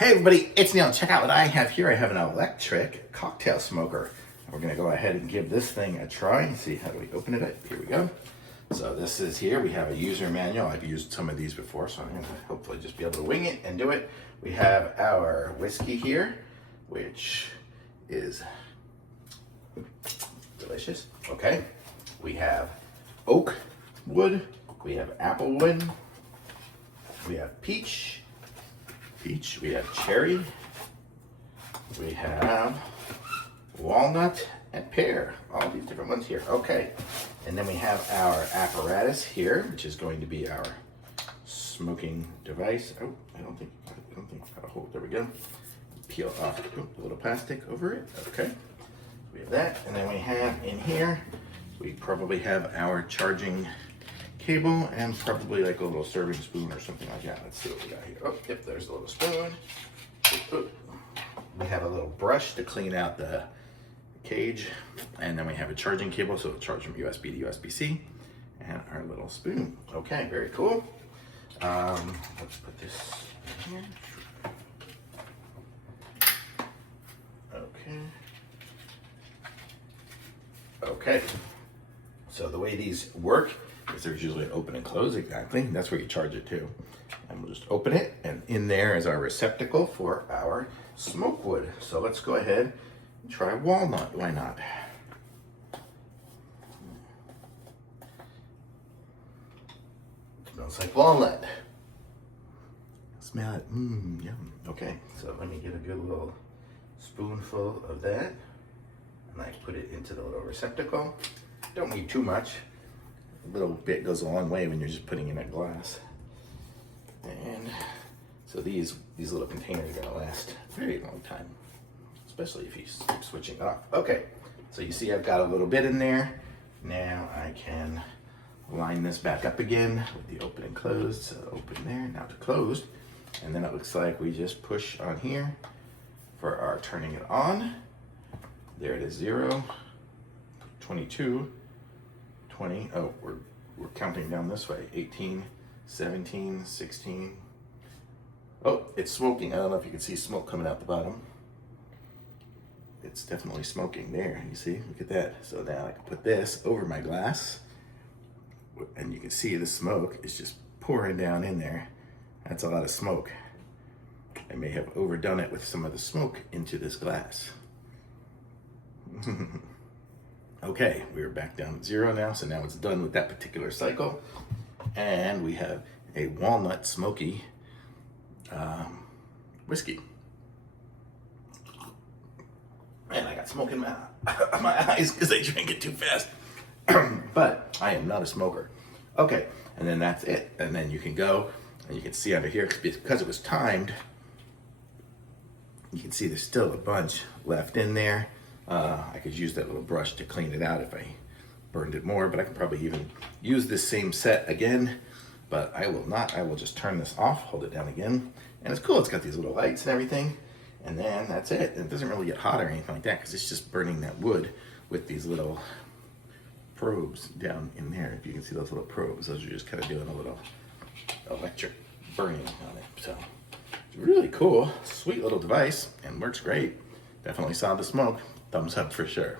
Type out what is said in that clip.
Hey everybody, it's Neil. Check out what I have here. I have an electric cocktail smoker. We're gonna go ahead and give this thing a try and see how do we open it. Here we go. So this is here. We have a user manual. I've used some of these before, so I'm gonna hopefully just be able to wing it and do it. We have our whiskey here, which is delicious. Okay. We have oak wood. We have apple wood. We have peach. We have cherry, we have walnut and pear, all these different ones here. Okay, and then we have our apparatus here, which is going to be our smoking device. Oh, I don't think I got a hold. There we go. Peel off a little plastic over it. Okay, we have that, and then we have in here, we probably have our charging cable and probably like a little serving spoon or something like that. Let's see what we got here. Oh, yep, there's a little spoon. We have a little brush to clean out the cage, and then we have a charging cable, so it'll charge from USB to USB-C, and our little spoon. Okay, very cool. Let's put this in here. Okay, so the way these work is there's usually an open and close, exactly. And that's where you charge it to. And we'll just open it, and in there is our receptacle for our smoke wood. So let's go ahead and try walnut. Why not? It smells like walnut. Smell it. Yum. Okay, so let me get a good little spoonful of that, and I put it into the little receptacle. Don't need too much. A little bit goes a long way when you're just putting in a glass. And so these little containers are gonna last a very long time, especially if you keep switching it off. Okay, so you see I've got a little bit in there. Now I can line this back up again with the open and closed. So open there, now to closed. And then it looks like we just push on here for our turning it on. There it is, 0, 22, 20, oh, we're counting down this way, 18, 17, 16. Oh, it's smoking. I don't know if you can see smoke coming out the bottom. It's definitely smoking there, you see, look at that. So now I can put this over my glass, and you can see the smoke is just pouring down in there. That's a lot of smoke. I may have overdone it with some of the smoke into this glass. Okay, we're back down to 0 now, so now it's done with that particular cycle. And we have a walnut smoky whiskey. Man, I got smoke in my eyes because I drank it too fast. But I am not a smoker. Okay, and then that's it. And then you can go, and you can see under here, because it was timed, you can see there's still a bunch left in there. I could use that little brush to clean it out if I burned it more, but I can probably even use this same set again, but I will not. I will just turn this off, hold it down again, and it's cool. It's got these little lights and everything, and then that's it. It doesn't really get hot or anything like that because it's just burning that wood with these little probes down in there. If you can see those little probes, those are just kind of doing a little electric burning on it. So it's really cool, sweet little device, and works great. Definitely saw the smoke. Thumbs up for sure.